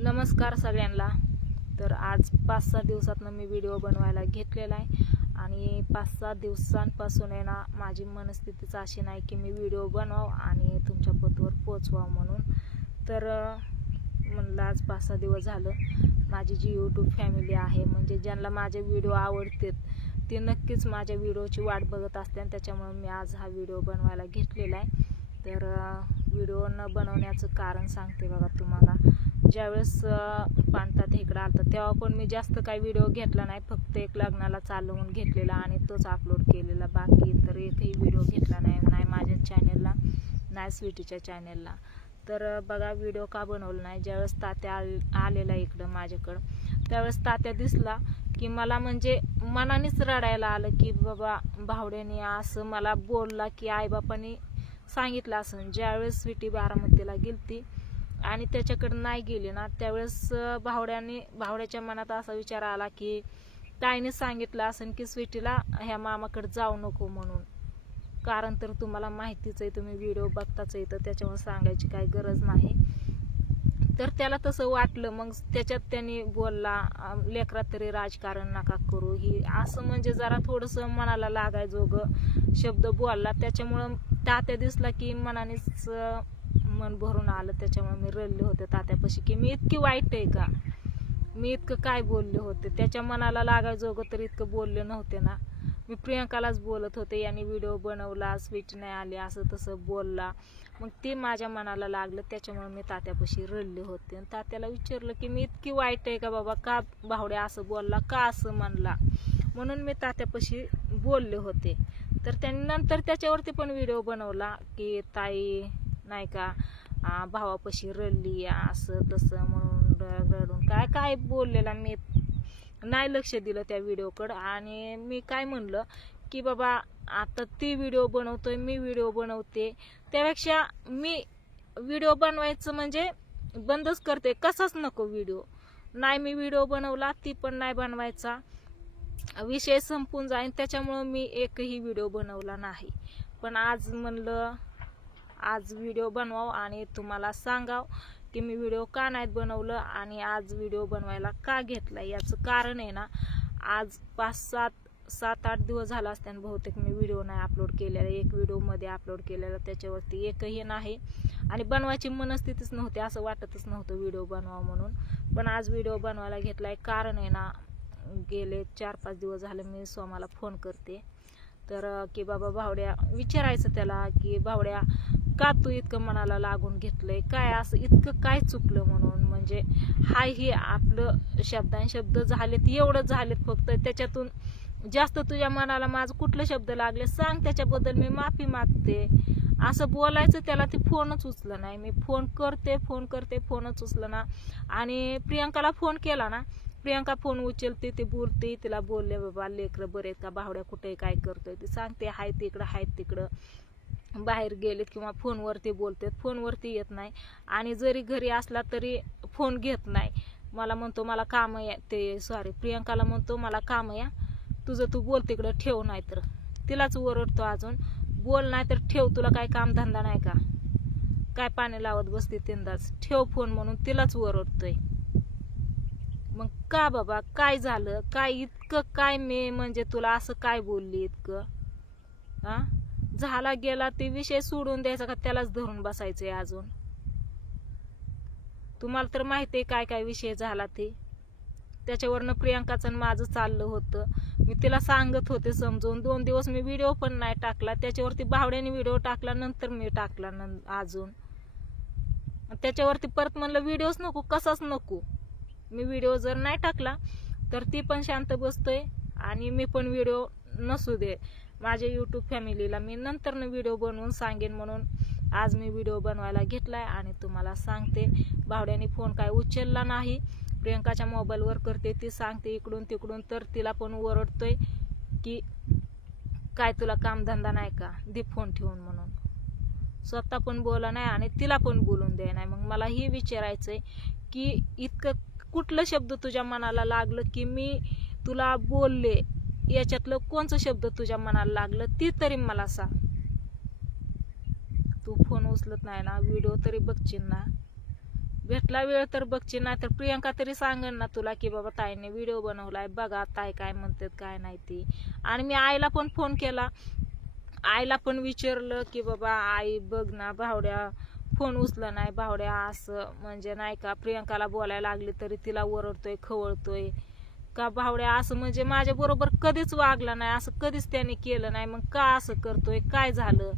नमस्कार सगळ्यांना। तर आज 5-6 दिवसातनं मी व्हिडिओ बनवायला घेतलेला आहे आणि 5-6 दिवसांपासून आहे ना माझी मनस्थितीच अशी नाही की मी व्हिडिओ बनवाव आणि तुमच्या पतवर पोहोचवाव म्हणून। तर म्हणलं आज 5-6 दिवस झालं माझी जी यूट्यूब फॅमिली आहे म्हणजे ज्यांना माझे व्हिडिओ आवडतात ते नक्कीच माझ्या व्हिडिओची वाट बघत असते आणि त्याच्यामुळे मी आज हा व्हिडिओ बनवायला घेतलेला आहे। तर व्हिडिओ न बनवण्याचं कारण सांगते बघा तुम्हाला। ज्यावेळेस पाणतात इकडं आलतं तेव्हा पण मी जास्त काही व्हिडिओ घेतला नाही, फक्त एक लग्नाला चालवून घेतलेला आणि तोच अपलोड केलेला, बाकी तर एकही व्हिडिओ घेतला नाही माझ्या चॅनेलला नाही स्वीटीच्या चॅनेलला। तर बघा व्हिडिओ का बनवला नाही, ज्यावेळेस तात्या आलेला इकडं माझ्याकडं त्यावेळेस तात्या दिसला की मला म्हणजे मनानेच रडायला आलं की बाबा भावड्याने असं मला बोलला की आईबापांनी सांगितलं असं। ज्यावेळेस स्वीटी बारामतीला गेलती आणि त्याच्याकडे नाही गेली ना त्यावेळेस भावड्याच्या मनात असा विचार आला की ताईने सांगितलं असेल की स्वीटीला ह्या मामाकडे जाऊ नको म्हणून, कारण तर तुम्हाला माहितीच आहे, तुम्ही व्हिडिओ बघताच आहे, तर त्याच्यामुळे सांगायची काही गरज नाही। तर त्याला तसं वाटलं, मग त्याच्यात त्यांनी बोलला लेकरात तरी राजकारण नका करू ही असं, म्हणजे जरा थोडंसं मनाला लागायजोगं शब्द बोलला। त्याच्यामुळं तात्या दिसला की मनानेच मन भरून आलं, त्याच्यामुळे मी रडले होते तात्यापाशी की मी इतकी वाईट आहे का, मी इतकं काय बोलले होते, त्याच्या मनाला लागायजोगं तर इतकं बोलले नव्हते ना। मी प्रियंकालाच बोलत होते यांनी व्हिडिओ बनवला स्वीट नाही आली असं तसं बोलला, मग ते माझ्या मनाला लागलं, त्याच्यामुळे मी तात्यापाशी रडले होते आणि तात्याला विचारलं की मी इतकी वाईट आहे का बाबा, का भावड्या असं बोलला, का असं म्हणला, म्हणून मी तात्यापाशी बोलले होते। तर त्यांनी नंतर त्याच्यावरती पण व्हिडिओ बनवला की ताई नाही का भावापाशी रडली असं तसं म्हणून रडून काय काय बोललेला, मी नाही लक्ष दिलं त्या व्हिडिओकडं। आणि मी काय म्हणलं की बाबा आता ती व्हिडिओ बनवतोय मी व्हिडिओ बनवते, त्यापेक्षा मी व्हिडिओ बनवायचं म्हणजे बंदच करते, कसाच नको व्हिडिओ नाही, मी व्हिडिओ बनवला ती पण नाही बनवायचा, विषय संपून जाईन, त्याच्यामुळं मी एकही व्हिडिओ बनवला नाही। पण आज म्हणलं आज व्हिडिओ बनवाव आणि तुम्हाला सांगाव की मी व्हिडिओ का नाहीत बनवलं आणि आज व्हिडिओ बनवायला का घेतला। याचं कारण आहे ना, आज 5-7-8 दिवस झाला असताना बहुतेक मी व्हिडिओ नाही अपलोड केलेला, एक व्हिडिओ मध्ये अपलोड केलेला त्याच्यावरती एकही नाही आणि बनवायची मनस्थितीच नव्हती, असं वाटतच नव्हतं व्हिडिओ बनवावं म्हणून। पण आज व्हिडिओ बनवायला घेतलाय, कारण आहे ना गेले 4-5 दिवस झाले मी सोमाला फोन करते तर की बाबा भावड्या विचारायचं त्याला की भावड्या का तू इतकं मनाला लागून घेतलंय, काय असं इतकं काय चुकलं म्हणून, म्हणजे हाय हे आपलं शब्द झालेत एवढंच झालेत फक्त, त्याच्यातून जास्त तुझ्या मनाला माझं कुठलं शब्द लागले सांग, त्याच्याबद्दल मी माफी मागते असं बोलायचं त्याला। ते फोनच उचलं नाही, मी फोन करते फोनच उचलं ना। आणि प्रियंकाला फोन केला ना, प्रियंका फोन उचलते, ते बोलते, तिला बोलले बाबा लेकरं बरे आहेत का, भावड्या कुठे काय करतोय, ते सांगते हाय तिकडं बाहेर गेलेत किंवा फोनवरती बोलतात, फोनवरती येत नाही आणि जरी घरी असला तरी फोन घेत नाही, मला म्हणतो मला काम आहे, ते सॉरी प्रियंकाला म्हणतो मला काम आहे तुझं तू बोल तिकडं ठेव, नाही तर तिलाच ओरडतो अजून बोल नाही तर ठेव, तुला काय कामधंदा नाही का, काय पाणी लावत बसते तीनदाच, ठेव फोन म्हणून तिलाच ओरडतोय। मग का बाबा काय झालं, काय इतकं काय मी म्हणजे तुला असं काय बोलली इतकं, झाला गेला ते विषय सोडून द्यायचा का त्यालाच धरून बसायचंय अजून, तुम्हाला तर माहिती आहे काय काय विषय झाला ते, त्याच्यावरनं प्रियंकाचं माझं चाललं होतं, मी तिला सांगत होते समजून, 2 दिवस मी व्हिडिओ पण नाही टाकला, त्याच्यावरती भावड्याने व्हिडिओ टाकला, नंतर मी टाकला अजून, त्याच्यावरती परत म्हणलं व्हिडिओच नको, कसाच नको, मी व्हिडिओ जर नाही टाकला तर ती पण शांत बसतोय आणि मी पण व्हिडिओ नसू दे माझ्या यूट्यूब फॅमिलीला मी नंतर व्हिडिओ बनवून सांगेन, म्हणून आज मी व्हिडिओ बनवायला घेतलाय आणि तुम्हाला सांगते। भावड्याने फोन काय उचलला नाही, प्रियंकाच्या मोबाईलवर करते, ती सांगते इकडून तिकडून, तर तिला पण ओरडतोय की काय तुला कामधंदा नाही का, दे फोन ठेवून म्हणून, स्वतः पण बोला नाही आणि तिला पण बोलून द्याय नाही। मग मला हे विचारायचंय की इतकं कुठलं शब्द तुझ्या मनाला लागलं की मी तुला बोलले, याच्यातलं कोणचं शब्द तुझ्या मनाला लागलं ती तरी मला सांग। तू फोन उचलत नाही ना, व्हिडिओ तरी बघशील ना, भेटला वेळ तर बघची, नाही तर प्रियंका तरी सांगेन ना तुला की बाबा ताईने व्हिडिओ बनवलाय, बघा ताई काय म्हणतात काय नाही ती. आणि मी आईला पण फोन केला, आईला पण विचारलं की बाबा आई बघ ना भावड्या फोन उचला नाही, भावड्या असं म्हणजे नाही का प्रियंकाला बोलायला लागली तरी तिला ओरडतोय खवळतोय का, भावड्या असं म्हणजे माझ्या बरोबर कधीच वागला नाही, असं कधीच त्याने केलं नाही, मग का असं करतोय, काय झालं,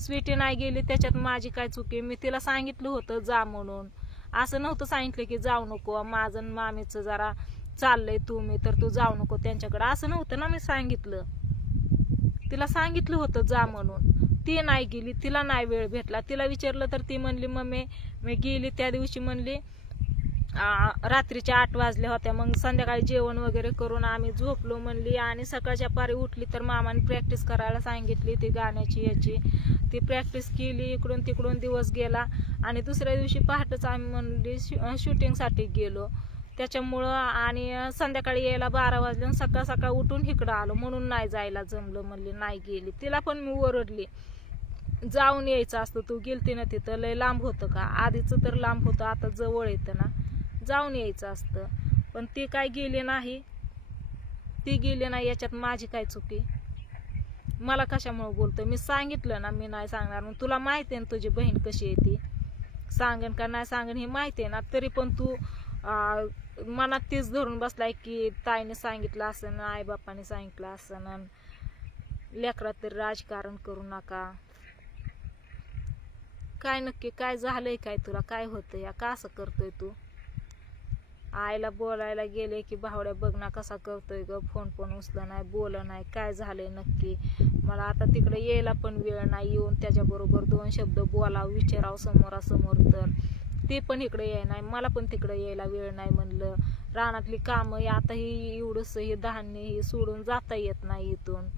स्वीटी नाही गेली त्याच्यात माझी काय चुकी, मी तिला सांगितलं होतं जा म्हणून, असं नव्हतं सांगितलं की जाऊ नको माझं मामीचं जरा चाललंय तुम्ही तर तू जाऊ नको त्यांच्याकडे, असं नव्हतं ना, मी सांगितलं तिला सांगितलं होतं जा म्हणून. ती नाही गेली, तिला नाही वेळ भेटला, तिला विचारलं तर ती म्हणली मम्मी मी गेली त्या दिवशी म्हणली रात्रीच्या 8 वाजल्या होत्या, मग संध्याकाळी जेवण वगैरे करून आम्ही झोपलो म्हणली, आणि सकाळच्या पारी उठली तर मामाने प्रॅक्टिस करायला सांगितली ती गाण्याची याची, ती प्रॅक्टिस केली, इकडून तिकडून दिवस गेला, आणि दुसऱ्या दिवशी पहाटेच आम्ही म्हणली शूटिंगसाठी गेलो त्याच्यामुळं, आणि संध्याकाळी यायला 12 वाजले, सकाळ सकाळ उठून इकडं आलो म्हणून नाही जायला जमलं म्हणली, नाही गेली. तिला पण मी ओरडली जाऊन यायचं असतं, तू गेलती ना तिथं, लय लांब होतं का, आधीचं तर लांब होतं आता जवळ येतं ना, जाऊन यायचं असतं, पण ती काय गेली नाही, ती गेली नाही, याच्यात माझी काय चुकी, मला कशामुळे बोलतोय, मी सांगितलं ना मी नाही सांगणार, मग तुला माहिती आहे ना तुझी बहीण कशी आहे ती, सांगन का नाही सांगन हे माहिती आहे ना, तरी पण तू मनात तीच धरून बसलाय की ताईने सांगितलं असं, आई बापाने सांगितलं असं, लेकरात तरी राजकारण करू नका. काय नक्की काय झालंय, काय तुला काय होतं या, का असं करतोय तू. आईला बोलायला गेले की भावड्या बघ ना कसा करतोय ग, फोन पण उचला नाही, बोल नाही, काय झालंय नक्की, मला आता तिकडे यायला पण वेळ नाही, येऊन त्याच्याबरोबर 2 शब्द बोलावं विचारावं समोरासमोर, तर ते पण इकडे याय नाही, मला पण तिकडे यायला वेळ नाही म्हणलं, रानातली कामं आता ही एवढंसं हे धान्य हे सोडून जाता येत नाही इथून,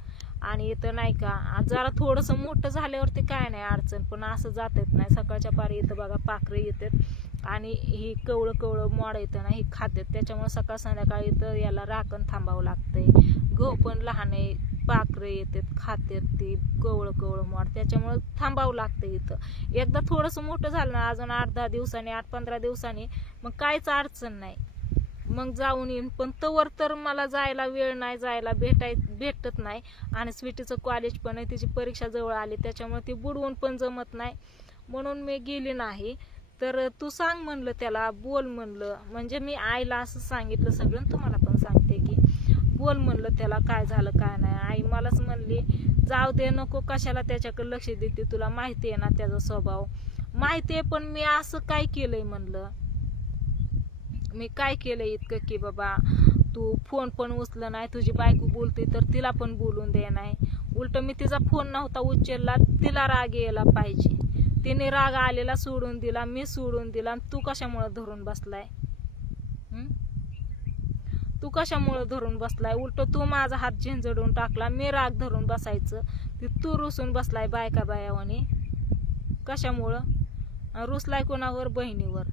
आणि इथं नाही का जरा थोडंसं मोठं झाल्यावरती काय नाही अडचण, पण असं जात येत नाही, सकाळच्या पारी इथं बघा पाखरे येतात आणि ही कवळं कवळं मोड येतं ना ही खातात, त्याच्यामुळे सकाळ संध्याकाळी इथं याला राखण थांबावं लागतंय, गहू पण लहान आहे, पाखरे येतात खातात ती कवळं कवळं मोड, त्याच्यामुळे थांबावं लागतं इथं. एकदा थोडंसं मोठं झालं ना अजून 8-10 दिवसांनी 8-15 दिवसांनी मग काहीच अडचण नाही, मग जाऊन येईन, पण तवर तर मला जायला वेळ नाही, जायला भेटत नाही, आणि स्वीटीचं कॉलेज पण आहे, तिची परीक्षा जवळ आली त्याच्यामुळे ती बुडवून पण जमत नाही, म्हणून मी गेली नाही. तर तू सांग म्हणलं त्याला, बोल म्हणलं, म्हणजे मी आईला असं सांगितलं सगळं, तुम्हाला पण सांगते की बोल म्हणलं त्याला काय झालं काय नाही. आई मलाच म्हणली जाऊ दे नको कशाला त्याच्याकडे लक्ष देते, तुला माहिती आहे ना त्याचा स्वभाव, माहिती आहे, पण मी असं काय केलंय म्हणलं, मी काय केलंय इतकं की बाबा तू फोन पण उचल नाही, तुझी बायको बोलते तर तिला पण बोलून दे नाही, उलट मी तिचा फोन नव्हता उचलला, तिला राग यायला पाहिजे, तिने राग आलेला सोडून दिला, मी सोडून दिला, तू कशामुळे धरून बसलाय, तू कशामुळे धरून बसलाय, उलट तू माझा हात झिंजडून टाकला, मी राग धरून बसायचं ती तू रुसून बसलाय बायका बायावानी, कशामुळं रुसलाय कोणावर, बहिणीवर,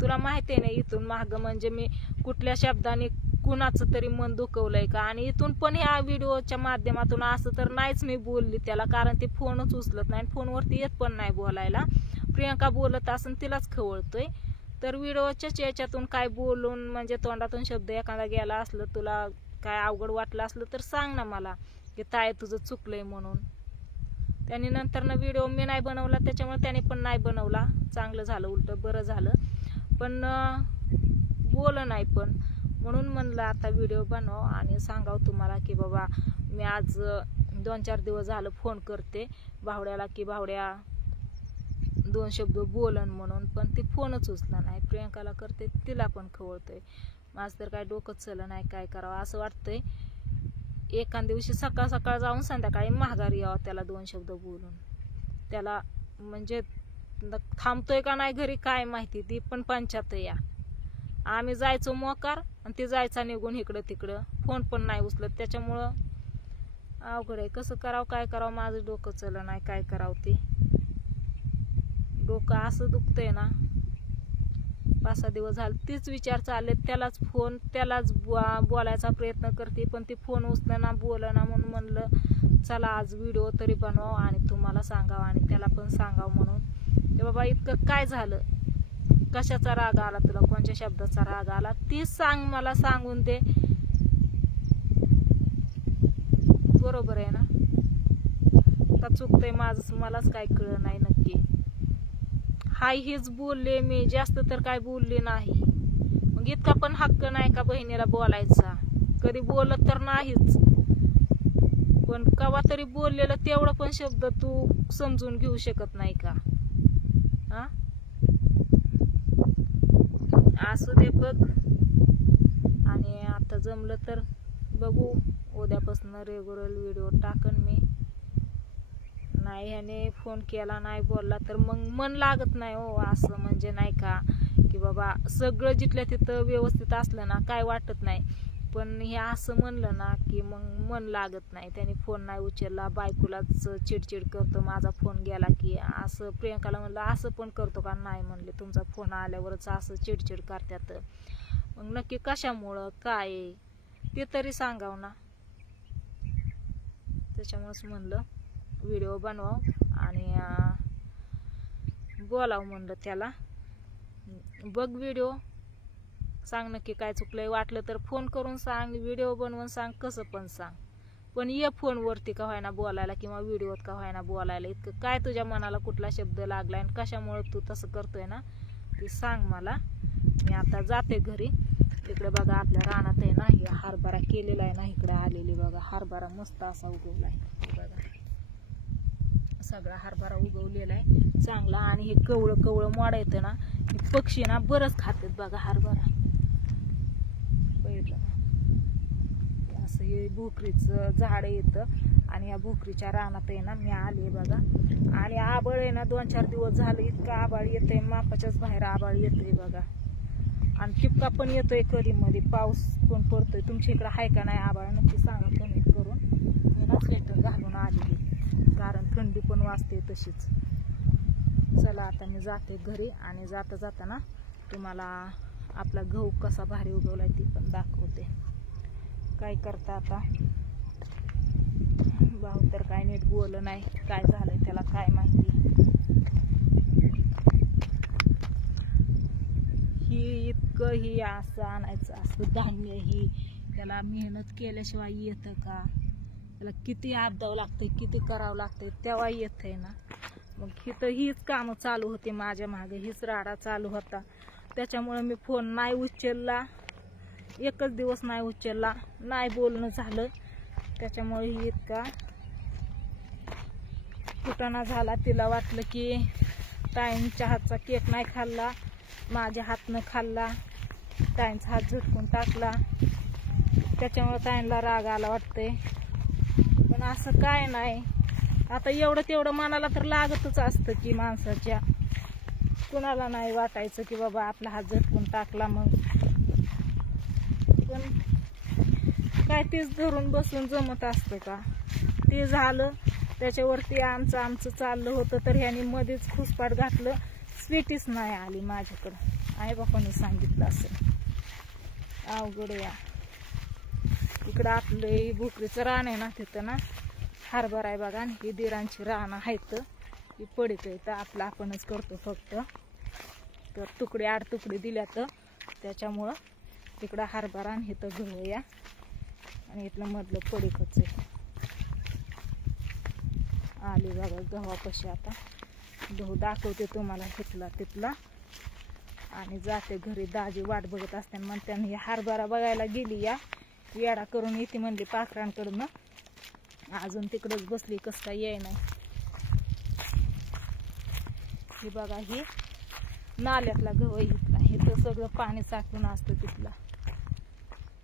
तुला माहिती आहे ना इथून माग म्हणजे मी कुठल्या शब्दाने कुणाचं तरी मन दुखवलंय का, आणि इथून पण ह्या व्हिडिओच्या माध्यमातून असं तर नाहीच मी बोलली त्याला, कारण ती फोनच उचलत नाही, फोनवरती येत पण नाही बोलायला, प्रियंका बोलत असून तिलाच खवळतोय, तर व्हिडिओच्याच याच्यातून काय बोलून म्हणजे तोंडातून शब्द एखादा गेला असलं, तुला काय अवघड वाटलं असलं तर सांग ना मला की ताई तुझं चुकलंय म्हणून. त्याने नंतर ना व्हिडिओ मी नाही बनवला, त्याच्यामुळे त्याने पण नाही बनवला, चांगलं झालं, उलट बरं झालं, पण बोल नाही, पण म्हणून म्हणलं आता व्हिडिओ बनव आणि सांगाव तुम्हाला की बाबा मी आज 2-4 दिवस झालं फोन करते भावड्याला की भावड्या 2 शब्द बोलन म्हणून, पण ती फोनच उचला नाही, प्रियंकाला करते तिला पण खवळतोय, माझं तर काय डोकंच चलं नाही, काय करावं असं वाटतंय, एका दिवशी सकाळ सकाळ जाऊन संध्याकाळी माघारी यावं त्याला 2 शब्द बोलून, त्याला म्हणजे थांबतोय का नाही घरी काय माहिती, ती पण पंचायत या, आम्ही जायचो मोकार आणि ती जायचा निघून इकडं तिकडं, फोन पण नाही उचलत, त्याच्यामुळं अवघड आहे, कसं करावं काय करावं, माझं डोकं चलं नाही, काय करावं ते डोकं असं दुखतंय ना, 5-6 दिवस झाले तीच विचार चालले, त्यालाच फोन त्यालाच बोलायचा प्रयत्न करते, पण ती फोन उचलना बोलना, म्हणून म्हणलं चला आज व्हिडिओ तरी बनवा आणि तुम्हाला सांगावं आणि त्याला पण सांगावं म्हणून, ते बाबा इतकं काय झालं कशाचा राग आला तुला, कोणत्या शब्दाचा राग आला ती सांग, मला सांगून दे. बरोबर आहे ना? का चुकतंय माझं, मलाच काय कळलं नाही नक्की. हाय हेच बोलले मी, जास्त तर काय बोलले नाही. मग इतका पण हक्क नाही का बहिणीला बोलायचा? कधी बोलत तर नाहीच, पण कवा तरी बोललेलं तेवढं पण शब्द तू समजून घेऊ शकत नाही का? हा, असू दे बघ. आणि आता जमलं तर बघू, उद्यापासून रेग्युलर व्हिडिओ टाकन मी. नाही ह्याने फोन केला नाही बोलला तर मग मन लागत नाही हो. असं म्हणजे नाही का की बाबा सगळं जिथल्या तिथं व्यवस्थित असलं ना काय वाटत नाही, पण हे असं म्हणलं ना की मग मन लागत नाही. त्याने फोन नाही उचलला, बायकोलाच चिडचिड करतो माझा फोन गेला की. असं प्रियंकाला म्हणलं असं पण करतो का? नाही म्हणले, तुमचा फोन आल्यावरच असं चिडचिड करतात. मग नक्की कशामुळं काय ते तरी सांगाव ना. त्याच्यामुळेच म्हणलं व्हिडिओ बनवाव आणि बोलाव म्हणलं त्याला. बघ व्हिडिओ, सांग नक्की काय चुकलंय. वाटलं तर फोन करून सांग, व्हिडिओ बनवून सांग, कसं पण सांग. पण ये फोनवरती का व्हायना बोलायला किंवा व्हिडिओत का व्हायना बोलायला. इतकं काय तुझ्या मनाला कुठला शब्द लागलाय आणि कशामुळे तू तसं करतोय ना ते सांग मला. मी आता जाते घरी. इकडे बघा आपल्या रानात आहे ना हे हरभरा केलेला आहे ना, इकडे आलेली बघा हरभरा मस्त असा उगवलाय बघा. सगळा हरभरा उगवलेला आहे चांगला. आणि हे कवळं कवळं मोडा येतं ना, हे पक्षी ना बरंच खातात बघा हरभरा. बघितलं ना, असं हे भोकरीचं झाड येतं आणि या भोकरीच्या रानात आहे ना मी आले बघा. आणि आबळ आहे ना 2-4 दिवस झालं इतकं आबाळ येतंय, मापाच्याच बाहेर आबाळ येतंय बघा. आणि टिपका पण येतोय कधी मध्ये, पाऊस पण पडतोय. तुमच्या इकडं आहे का नाही आबाळ नक्की सांगा कमेंट करून. मी ना स्वेटर घालून आलेली कारण थंडी पण वाजते तशीच. चला आता मी जाते घरी आणि जाता जाताना तुम्हाला आपला गहू कसा भारी उगवलाय ती पण दाखवते. काय करता आता भाऊ तर काय नीट बोललं नाही, काय झालंय त्याला काय माहिती. ही इतकं ही असं आणायचं असं धान्य, ही त्याला मेहनत केल्याशिवाय येतं का? त्याला किती आदावं लागतंय, किती करावं लागतंय तेव्हा येतंय ना. मग इथं हीच कामं चालू होती माझ्या मागे, हीच राडा चालू होता. त्याच्यामुळे मी फोन नाही उचलला, एकच दिवस नाही उचलला, नाही बोलणं झालं. त्याच्यामुळे ही इतका कुटाणा झाला. तिला वाटलं की ताईंच्या हातचा केक नाही खाल्ला, माझ्या हातनं खाल्ला, ताईंचा हात झटकून टाकला. त्याच्यामुळे ताईंना राग आला वाटतंय. पण असं काय नाही, आता एवढं तेवढं मनाला तर लागतच असतं की माणसाच्या. कुणाला नाही वाटायचं की बाबा आपला हात झटकून टाकला. मग पण काय तेच धरून बसून जमत असतं का? ते झालं त्याच्यावरती आमचं चाललं होतं तर ह्याने मध्येच खुसपाट घातलं. स्वीटीच नाही आली माझ्याकडं, आई बापाने सांगितलं असेल. अवघड या. इकडं आपलं भोकरीचं रान आहे ना, तिथं ना हरभरा आहे बघा. आणि ही दिरांची रान आहेत, ही पडीत आहे तर आपलं आपणच करतो फक्त. तर तुकडे 8 तुकडे दिल्यात त्याच्यामुळं तिकडं हरभरा आणि इथं गहू या. आणि इथलं मधलं पडीकच आहे. आली बघा गव्हापाशी. आता गहू दाखवते तुम्हाला तिथला आणि जाते घरी. दाजी वाट बघत असते म्हणते ही हरभरा बघायला गेली या, येडा करून येते म्हणली पाखरांकडनं. अजून तिकडच बसली, कसं काय येई नाही. हे बघा ही नाल्यातला गहू इथला, हे तर सगळं पाणी साठून असतं तिथला.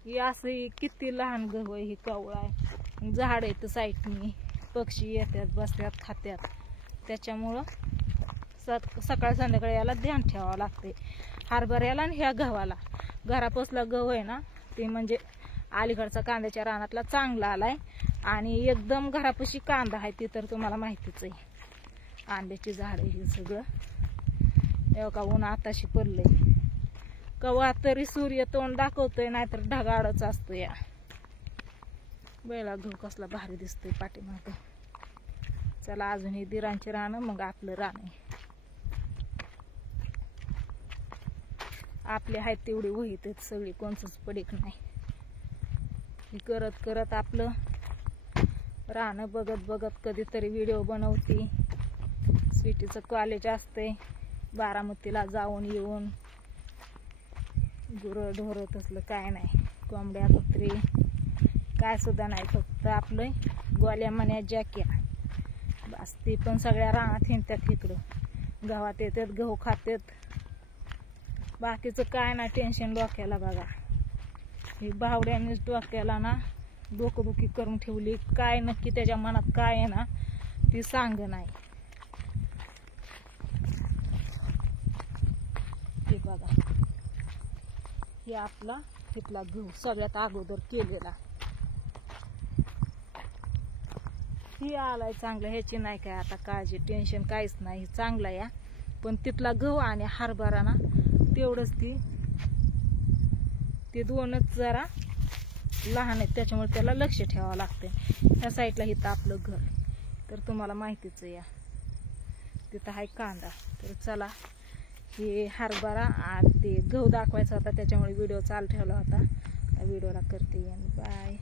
ही असं किती लहान गहू आहे, ही कवळा आहे. झाड आहे तर साईडनी, पक्षी येतात बसतात खात्यात. त्याच्यामुळं सकाळ संध्याकाळी याला ध्यान ठेवावं लागते हरभऱ्याला आणि ह्या गव्हाला. घरापासला गहू आहे ना ते म्हणजे अलीकडचा कांद्याच्या रानातला चांगला आलाय. आणि एकदम घरापाशी कांदा आहे ते तर तुम्हाला माहितीच आहे. आंब्याची झाड आहे हे सगळं. एवढा ऊन आताशी पडलंय, कवा तरी सूर्य तोंड दाखवतोय नाहीतर ढगाळच असतो. या बैला गहू कसला भारी दिसतोय पाठीमाग. चला अजून ही दिरांची रान, मग आपलं रान आहे. आपले आहेत तेवढे वहीत आहेत सगळी, कोणचंच पडीक नाही. हे करत करत आपलं राहणं बघत बघत कधीतरी व्हिडिओ बनवते. स्वीटीचं कॉलेज असते, बारामतीला जाऊन येऊन. गुरं ढोरं तसलं काय नाही, कोंबड्या कुत्री काय सुद्धा नाही, फक्त आपलं गोल्या मन्या जॅक्या बस. ती पण सगळ्या रानात हिंडतात इकडं, गावात येतात, गहू खातात. बाकीचं काय नाही टेन्शन डोक्याला. बघा ही बावड्यानेच डोक्याला ना डोकंदुखी करून ठेवली. काय नक्की त्याच्या मनात काय आहे ना ती सांग नाही. हे बघा, हे आपला तिथला गहू सगळ्यात अगोदर केलेला. ही आलाय चांगलं, ह्याची नाही काय आता काळजी, टेन्शन काहीच नाही, चांगला या. पण तिथला गहू आणि हरभरा ना तेवढंच ते दोनच जरा लहान आहेत, त्याच्यामुळे त्याला लक्ष ठेवावं लागतं. ह्या साईडला इथं आपलं घर तर तुम्हाला माहितीच आहे. या तिथं आहे कांदा. तर चला, हे हरभरा आणि ते गहू दाखवायचा होता, त्याच्यामुळे व्हिडिओ चालू ठेवला होता. व्हिडिओला करते आणि बाय.